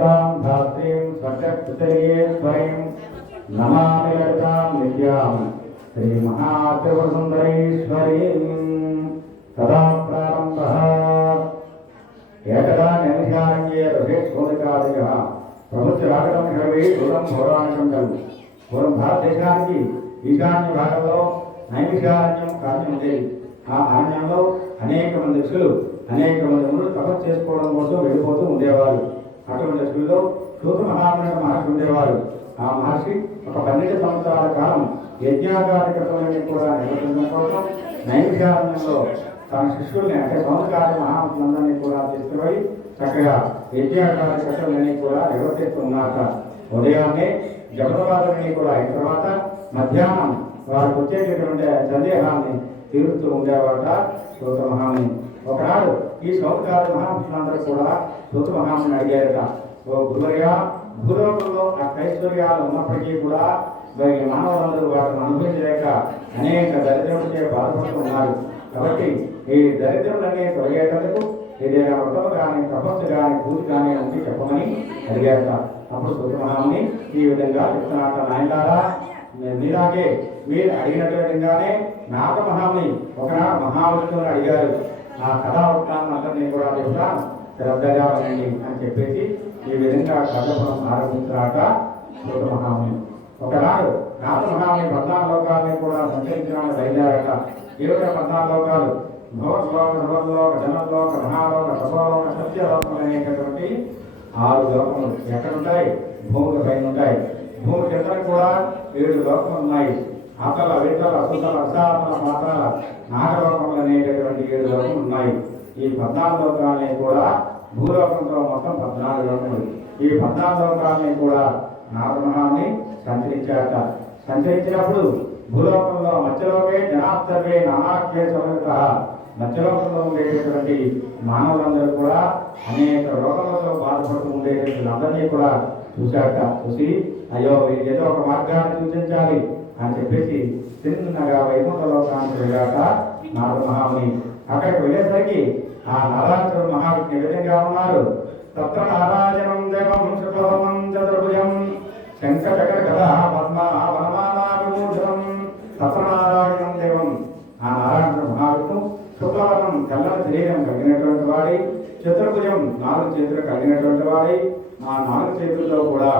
ఏతాం ధాత్రీం స్వర్గక్షుతయే స్వయం నమామి లలితాం నిత్యాం శ్రీ మహాత్రిపురసుందరీశ్వరీం తదా ప్రారంభः ఏకదా నిమిషారణ్యే ఋషేష్ఠోదికాదయ ప్రభుత్వ రాగడం సర్వే దూరం పౌరాణికం కలు పూర్వం భారతదేశానికి ఈశాన్య భాగంలో నైమిషారణ్యం కార్యం ఉండేది ఆ అరణ్యంలో అనేక మంది ఋషులు అనేక మంది మునులు తపస్సు చేసుకోవడం కోసం వెళ్ళిపోతూ ఉండేవారు. అటువంటి ఋషుల్లో సూత మహాముని మహర్షి ఉండేవారు. ఆ మహర్షి ఒక పన్నెండు సంవత్సరాల కాలం యజ్ఞాకారికతలని కూడా నిర్వహించడం కోసం నైమిషారణ్యంలో తన శిష్యుల్ని అంటే సంస్కార మహాములందరినీ కూడా తీసుకుపోయి చక్కగా యజ్ఞాకారికతలన్నీ కూడా నిర్వర్తిస్తున్నారు ఉదయాన్నే జపదవాదనని కూడా అయిన తర్వాత మధ్యాహ్నం వారికి వచ్చేటటువంటి సందేహాన్ని తీరుస్తూ ఉండేవాట సూత మహాముని. ఒకనాడు ఈ సౌకార మహాపురుషులందరూ కూడా సూత మహాముని అడిగారట. ఓ గురువర్య భూలోకంలో ఆ ఐశ్వర్యాలు ఉన్నప్పటికీ కూడా మరి మానవులందరూ వాటిని అనుభవించలేక అనేక దరిద్రములచే బాధపడుతున్నారు కాబట్టి ఈ దరిద్రములన్నీ తొలగేటందుకు ఏదైనా వ్రతము కానీ తపస్సు కానీ పూజ కానీ ఉంటే చెప్పమని అడిగారట. అప్పుడు సూత ఈ విధంగా చెప్తున్నట నాయనారా మీలాగే మీరు అడిగినట్టు విధంగానే నాగ మహాముని ఒకనాడు మహావిష్ణువుని అడిగారు. నా కథా వృత్తాన్ని అందరినీ కూడా చెప్తాను శ్రద్ధగా వినండి అని చెప్పేసి ఈ విధంగా కథపురం ఆరంభించాక సూత మహాముని ఒకనాడు నాథ మహాముని పద్నాలుగు లోకాలని కూడా సంచరించడానికి బయలుదేరాక ఏమిట పద్నాలుగు లోకాలు భవత్లోక ధ్రువలోక జనలోక మహాలోక సభలోక సత్యలోకం అనేటటువంటి ఆరు లోకములు ఎక్కడ ఉంటాయి భూమి పైన ఉంటాయి. భూమి కింద కూడా ఏడు లోకములు ఉన్నాయి. అతల వేతల సుతల అసాతల మాత్రాల నాగలోకములు అనేటటువంటి ఏడు లోకములు ఉన్నాయి. ఈ పద్నాలుగు లోకాలని కూడా భూలోకంతో మొత్తం పద్నాలుగు లోకములు. ఈ పద్నాలుగు లోకాలని కూడా నాగమహాన్ని సంచరించాట సంచరించినప్పుడు భూలోకంలో మధ్యలోకే జనార్దవే నానాఖ్య మధ్యలోకంలో ఉండేటటువంటి మానవులందరూ కూడా అనేక రోగములతో బాధపడుతూ ఉండేటటువంటి అందరినీ కూడా చూశాక చూసి అయ్యో ఏదో ఒక మార్గాన్ని సూచించాలి. అని చెప్పేసి చిన్నగా వైకుంఠ లోకానికి వెళ్ళాక నారద మహాముని అక్కడికి వెళ్ళేసరికి ఆ నారాయణ మహావిష్ణు ఏ విధంగా ఉన్నారు? తత్ర నారాయణం దేవం శుభవమం చతుర్భుజం శంఖచక్ర గద పద్మ వనమాలా విభూషణం తత్ర నారాయణం దేవం. ఆ నారాయణ మహావిష్ణు శుక్లవనం తెల్లని శరీరం కలిగినటువంటి వాడి చతుర్భుజం నాలుగు చేతులు కలిగినటువంటి వాడి ఆ నాలుగు చేతుల్లో కూడా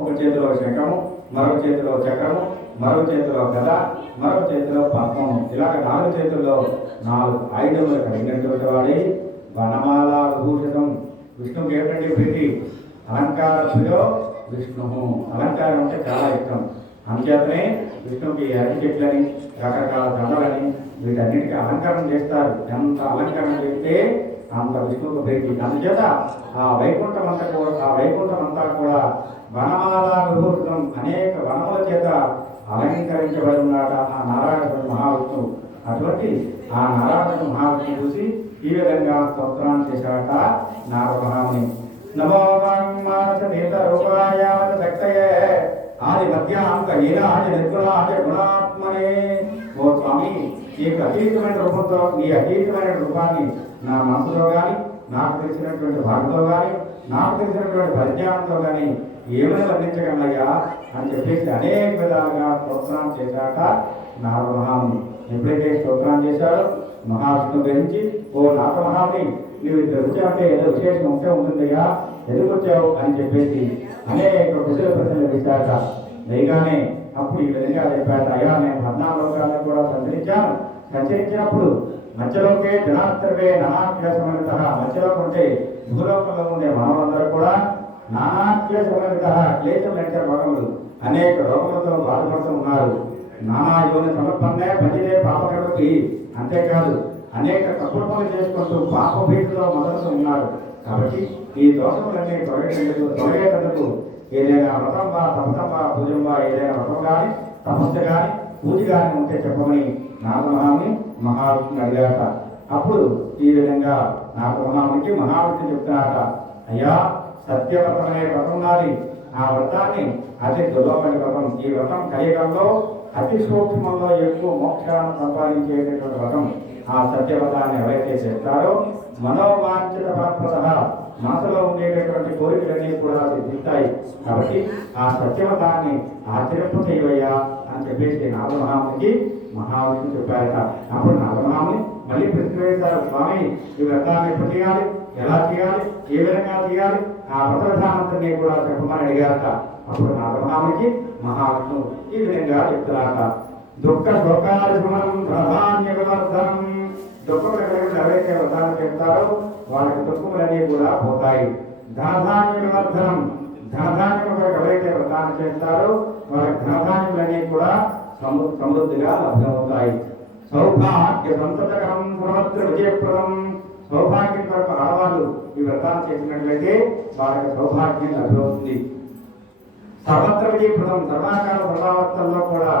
ఒక చేతిలో శంఖము మరో చేతిలో చక్రము మరో చేతిలో గద మరో చేతిలో పద్మం ఇలాగ నాలుగు చేతుల్లో నాలుగు ఆయుధములు కలిగినటువంటి వాడి వనమాల విభూషితం. విష్ణువుకి ఏంటంటే ప్రీతి? అలంకార ప్రియో విష్ణువు. అలంకారం అంటే చాలా ఇష్టం. అంచేతనే విష్ణువుకి అరటి చెట్లని రకరకాల దండలని వీటన్నిటికీ అలంకరణ చేస్తారు. ఎంత అలంకరణ చేస్తే అంత విష్ణువుకు ప్రీతి అందుచేత ఆ వైకుంఠం అంతా కూడా ఆ వైకుంఠం అంతా కూడా వనమాల విభూతం అనేక వనముల చేత అలంకరించబడి ఉన్నాడ ఆ నారాయణ మహావిష్ణువు. అటువంటి ఆ నారాయణ మహావిష్ణువు చూసి ఈ విధంగా స్తోత్రాన్ని చేశాట నారదహాముని నమో వాంగ్మానస నేత శక్తయే. ఆది మధ్యాంక హీనాది నిర్గుణాది గుణాత్మనే. ఓ స్వామి నీకు అతీతమైన రూపంతో నీ అతీతమైన రూపాన్ని నా మనసులో కానీ నాకు తెలిసినటువంటి వాటితో కానీ నాకు తెలిసినటువంటి పరిజ్ఞానంతో కానీ ఏమైనా వర్ణించగలయ్యా అని చెప్పేసి అనేక విధాలుగా ప్రోత్సాహం చేశాక నారద మహాముని. ఎప్పుడైతే స్తోత్రం చేశాడో మహావిష్ణు గ్రహించి ఓ నారద మహాముని నీవు ఇక్కడ వచ్చావంటే ఏదో విశేషం ఉంటే ఉంటుందయ్యా ఎందుకు వచ్చావు అని చెప్పేసి అనేక కుశల ప్రశ్నలు వేశాక వేయగానే అప్పుడు ఈ విధంగా చెప్పాట అయ్యా నేను పద్నాలుగు కూడా సంచరించాను. సంచరించినప్పుడు మధ్యలోకే జనార్దవే తరహా మధ్యలో ఉంటే భూలోకంలో ఉండే మానవులందరూ కూడా నానాభ్యాసమైన క్లేశం లేచే రోగములు అనేక రోగములతో బాధపడుతూ ఉన్నారు. నానా యోని సమర్పణే పంచితే పాపకడుకి అంతేకాదు. అనేక తప్పుడు పనులు చేసుకుంటూ పాప భీతిలో మొదలుతూ ఉన్నాడు కాబట్టి ఈ దోషములన్నీ తొలగేందుకు తొలగేటందుకు ఏదైనా వ్రతం వా తపసం వా వా ఏదైనా వ్రతం కానీ తపస్సు కానీ పూజ కానీ ఉంటే చెప్పమని నాగమహాముని మహావిష్ణుని అడిగాట అప్పుడు ఈ విధంగా నాగమహామునికి మహావిష్ణు చెప్తున్నాట అయ్యా సత్యవ్రతం అనే వ్రతం ఉన్నది ఆ వ్రతాన్ని అతి దుర్లభమైన వ్రతం. ఈ వ్రతం కలియుగంలో అతి సూక్ష్మంలో ఎక్కువ మోక్షాన్ని సంపాదించేటటువంటి వ్రతం. ఆ సత్యవతాన్ని ఎవరైతే చెప్తారో మనోవాంఛిత ఫలప్రద మనసులో ఉండేటటువంటి కోరికలన్నీ కూడా సిద్ధిస్తాయి కాబట్టి ఆ సత్యవతాన్ని ఆచరింపు చేయవయ్యా అని చెప్పేసి నాగమహామునికి మహావిష్ణువు చెప్పారట. అప్పుడు నాగమహాముని మళ్ళీ ప్రశ్న వేశారు స్వామి ఈ వ్రతాన్ని ఎప్పుడు చేయాలి ఎలా చేయాలి ఏ విధంగా చేయాలి ఆ వ్రత కూడా చెప్పమని అడిగారట. అప్పుడు నాగమహామునికి మహావిష్ణువు ఈ విధంగా చెప్తారట దుఃఖ శోకాలను చెప్తారో వాళ్ళకి దుఃఖములన్నీ కూడా పోతాయి. ధనధాన్య వివర్ధనం కొరకు ఎవరైతే ప్రదానం చేస్తారో వాళ్ళకి ధనధాన్యులన్నీ కూడా సమృద్ధిగా లభ్యమవుతాయి. సౌభాగ్య సంతతకరం సర్వత్ర విజయప్రదం. సౌభాగ్యం కొరకు ఆడవాళ్ళు ఈ వ్రతాలు చేసినట్లయితే వాళ్ళకి సౌభాగ్యం లభ్యమవుతుంది. సర్వత్ర విజయప్రదం సర్వాకాల ప్రభావర్తల్లో కూడా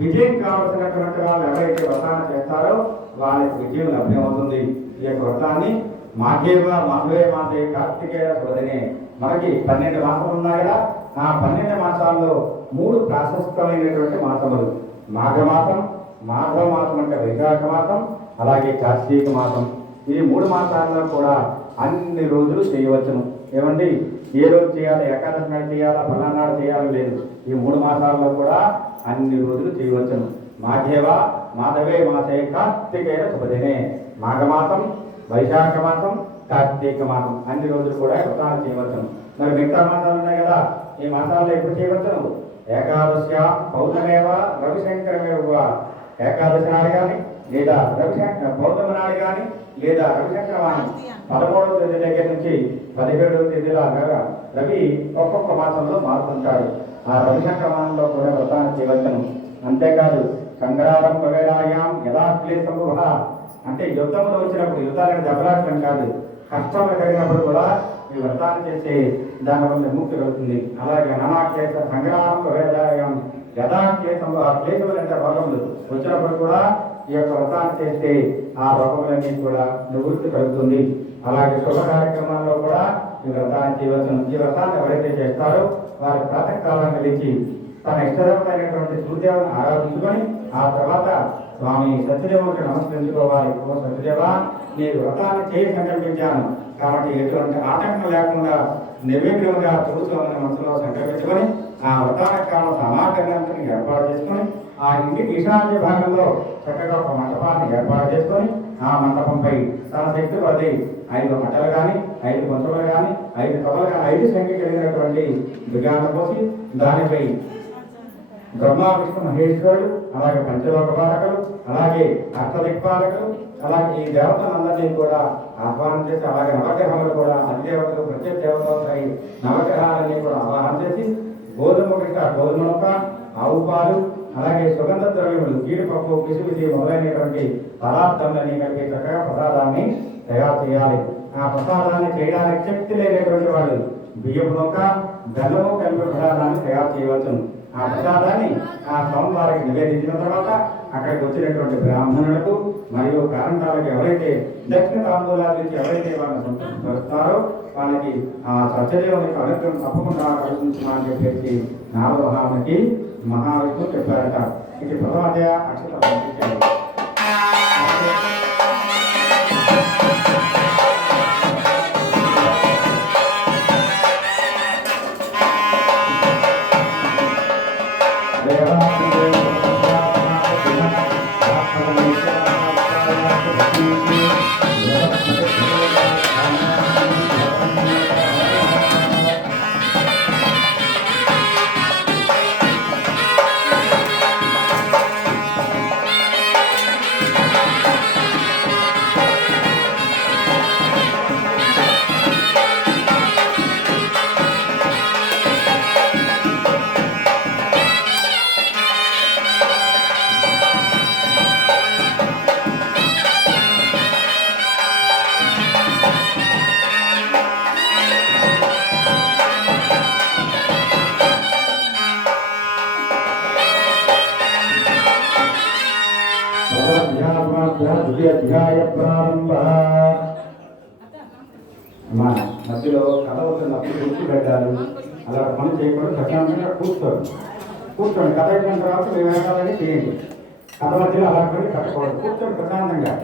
విజయం కావలసినటువంటి వాళ్ళు ఎవరైతే వ్రతాన్ని చేస్తారో వాళ్ళకి విజయం లభ్యమవుతుంది. ఈ యొక్క వ్రతాన్ని మాఘేవ మాధవే మాధే కార్తికేయ బోధనే మనకి పన్నెండు మాసాలు ఉన్నాయి కదా ఆ పన్నెండు మాసాల్లో మూడు ప్రాశస్తమైనటువంటి మాసములు. మాఘమాసం మాఘవ మాసం అంటే వైశాఖ మాసం అలాగే కార్తీక మాసం. ఈ మూడు మాసాల్లో కూడా అన్ని రోజులు చేయవచ్చును. ఏమండి? ఏ రోజు చేయాలి? ఏకాదశి నాడు చేయాలా? పలానాడు చేయాలి లేదు. ఈ మూడు మాసాల్లో కూడా అన్ని రోజులు చేయవచ్చును మాఘేవా మాధవే మాసే కార్తికేయ శుభదినే. మాఘమాసం వైశాఖ మాసం కార్తీక మాసం అన్ని రోజులు కూడా వ్రతాలు చేయవచ్చును మరి మిగతా మాసాలు ఉన్నాయి కదా ఈ మాసాల్లో ఎప్పుడు చేయవచ్చును ఏకాదశి పౌర్ణమేవ రవిశంకరమేవ ఏకాదశి నాడు కానీ లేదా రవిశంకర పౌర్ణమి నాడు కానీ లేదా రవిశంకరవాణి? పదమూడవ తేదీ దగ్గర నుంచి పదిహేడవ తేదీలాగా రవి ఒక్కొక్క మాసంలో మారుతుంటాడు. ఆ రవిశంకరవాణంలో కూడా వ్రతాన్ని చేయవచ్చును. అంతేకాదు సంగ్రారం వేళాయాం యథాక్లేశంభవ అంటే యుద్ధంలో వచ్చినప్పుడు యుద్ధాలను దెబ్బలాడటం కాదు. కష్టం కలిగినప్పుడు కూడా ఈ వ్రతాన్ని చేస్తే దానివల్ల ముక్తి కలుగుతుంది. అలాగే నానాక్లేశ సంగ్రామం వేదాయం యథాక్లేశం ఆ క్లేశములు అంటే రోగములు వచ్చినప్పుడు కూడా ఈ యొక్క వ్రతాన్ని చేస్తే ఆ రోగములన్నీ కూడా నివృత్తి కలుగుతుంది. అలాగే శుభ కార్యక్రమాల్లో కూడా ఈ వ్రతాన్ని చేయవచ్చును ఈ వ్రతాన్ని ఎవరైతే చేస్తారో వారి ప్రాతకాలం గెలిచి తన ఇష్టదైనటువంటి సూర్యదేవుని ఆరాధించుకొని ఆ తర్వాత స్వామి సత్యదేవునికి నమస్కరించుకోవాలి. ఓ సత్యదేవ నేను వ్రతాన్ని చేయి సంకల్పించాను. కాబట్టి ఎటువంటి ఆటంకం లేకుండా నిర్విఘ్నంగా చూసుకోవాలని మనసులో సంకల్పించుకొని ఆ వ్రతానికి కావాల్సిన సమాకరణాన్ని ఏర్పాటు చేసుకొని ఆ ఇంటికి ఈశాన్య భాగంలో చక్కగా ఒక మంటపాన్ని ఏర్పాటు చేసుకొని ఆ మంటపంపై తన శక్తి కొద్ది ఐదు మంటలు కానీ ఐదు కొంచెలు కానీ ఐదు తొలలు కానీ ఐదు సంఖ్య కలిగినటువంటి దుర్గాన్ని పోసి దానిపై బ్రహ్మ విష్ణు మహేశ్వరుడు అలాగే పంచలోక పాలకులు అలాగే అష్టదిక్పాలకులు అలాగే ఈ దేవతలందరినీ కూడా ఆహ్వానం చేసి అలాగే నవగ్రహములు కూడా అధిదేవతలు ప్రత్యేక దేవతలపై నవగ్రహాలన్నీ కూడా ఆహ్వానం చేసి గోధుమ గిట్ట గోధుమ నొక్క ఆవు పాలు అలాగే సుగంధ ద్రవ్యములు జీడిపప్పు పిసిపిసి మొదలైనటువంటి పదార్థములని కలిపి చక్కగా ప్రసాదాన్ని తయారు చేయాలి. ఆ ప్రసాదాన్ని చేయడానికి శక్తి లేనటువంటి వాళ్ళు బియ్యపు నొక్క బెల్లము కలిపి ప్రసాదాన్ని తయారు చేయవచ్చును. ఆ ప్రసాదాన్ని ఆ స్వామివారికి నివేదించిన తర్వాత అక్కడికి వచ్చినటువంటి బ్రాహ్మణులకు మరియు కారణాలకు ఎవరైతే దక్షిణ తాంబూలాల నుంచి ఎవరైతే వాళ్ళని సంతృప్తిపరుస్తారో వాళ్ళకి ఆ సత్యదేవుని యొక్క అనుగ్రహం తప్పకుండా కలుగుతుందని చెప్పేసి నారదహానికి మహావిష్ణువు చెప్పారట. ఇది ప్రథమాధ్యాయ అక్షత పంపించారు మధ్యలో కథ వస్తున్నప్పుడు గుర్తు పెట్టారు. అలా పని చేయకుండా ప్రశాంతంగా కూర్చోరు కూర్చోండి. కథ అయిపోయిన తర్వాత మేము వేయాలని చేయండి. కథ మధ్యలో అలా పడి కట్టకూడదు కూర్చోండి ప్రశాంతంగా.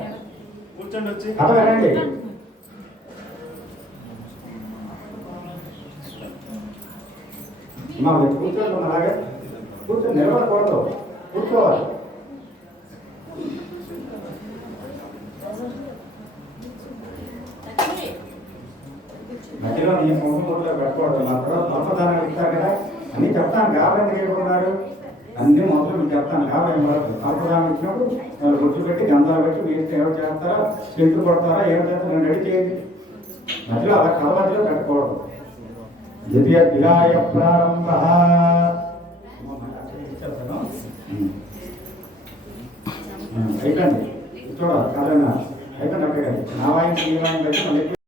కూర్చోండి వచ్చి. కథ వినండి. మా మీరు కూర్చోండి అలాగే కూర్చొని నిలబడకూడదు. కూర్చోవాలి. మధ్యలో నీ ముఖం ముట్లో పెట్టకూడదు మా తర్వాత మొత్తదానం ఇస్తారు కదా అన్నీ చెప్తాను. కాబట్టి వెళ్ళుకున్నారు అన్ని మొత్తం మీకు చెప్తాను. కాబట్టి వరకు అల్పదానం ఇచ్చినప్పుడు వాళ్ళు గుర్తు పెట్టి గంధాలు పెట్టి మీరు ఎవరు చేస్తారా? చెట్టు కొడతారా? ఏం చేస్తారా? రెడీ చేయండి. మధ్యలో అలా కథ మధ్యలో పెట్టకూడదు ద్వితీయ విహాయ ప్రారంభ. అయిపోయింది. చూడాలి కాదన్నా అయిపోయింది అక్కడ. నా వాయిస్ ఈ మళ్ళీ